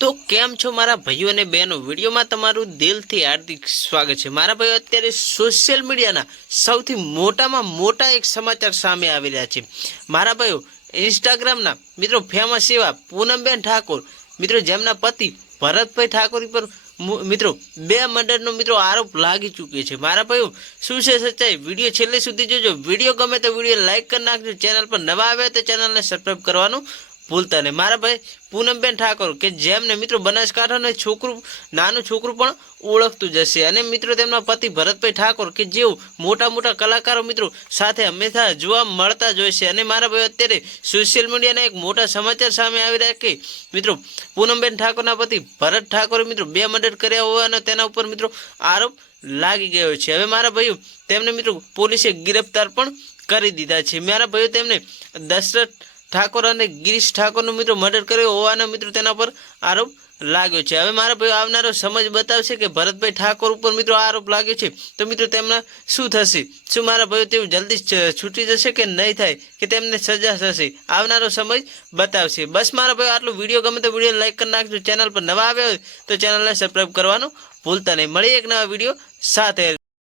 तो केम छो मारा भाईओ ने बहनों वीडियो में तमारू दिल थी हार्दिक स्वागत है। मारा भाईओ अत्यारे सोशल मीडिया ना सौथी मोटा में मोटा एक समाचार सामे आवी रह्या छे। मारा भाईओ इंस्टाग्राम ना मित्रों फेमस एवा पूनमबेन ठाकुर मित्रों जेमना पति भरतभाई ठाकुर पर मित्रों बे मर्डर नो मित्रों आरोप लागी चूक्यो छे। मारा भाईओ शुं छे सच्चाई वीडियो छेल्ले सुधी जोजो। वीडियो गमे तो वीडियो लाइक कर नाखजो। चैनल पर नवा आव्या तो चैनल ने सब्सक्राइब करवानुं भूलता नहीं। मारा भाई पूनमबेन ठाकुर के जेमने मित्रों बनासकांठाનું છોકરું નાનું છોકરું પણ ઓળખતું જશે અને મિત્રો તેમના પતિ ભરતભાઈ ઠાકોર કે જેઓ મોટા મોટા કલાકારો મિત્રો સાથે હંમેશા જોવા મળતા જ હોય છે અને મારા ભાઈ અત્યારે સોશિયલ મીડિયાના એક મોટા સમાચાર સામે આવી રહ્યા કે મિત્રો પૂનમબેન ઠાકોરના પતિ ભરત ઠાકોરે મિત્રો બે મર્ડર કર્યા હોવાનો તેના ઉપર મિત્રો આરોપ લાગી ગયો છે। હવે મારા ભાઈઓ તેમને મિત્રો પોલીસે गिरफ्तार પણ કરી દીધા છે। મારા ભાઈઓ તેમને દશરથ ठाकुर और गिरीश ठाकुर मित्रों मर्डर कर्यो होवानो मित्रों तेना पर आरोप लाग्यो छे। हवे मारा भाई आवनारो समझ बतावशे के भरतभाई ठाकुर पर मित्रों आरोप लाग्यो छे तो मित्रों तेमना शुं थशे। शुं मारा भाई तेओ जल्दी छूटी जशे के नहीं थाय के तेमने सजा थशे आवनारो समझ बतावशे। बस मारा भाई आटलो वीडियो गमे तो वीडियो लाइक कर नाखजो। चैनल पर नवा आव्या होय तो चैनल ने सब्सक्राइब करवानुं भूलता नहीं। मळीए एक नवा वीडियो साथे।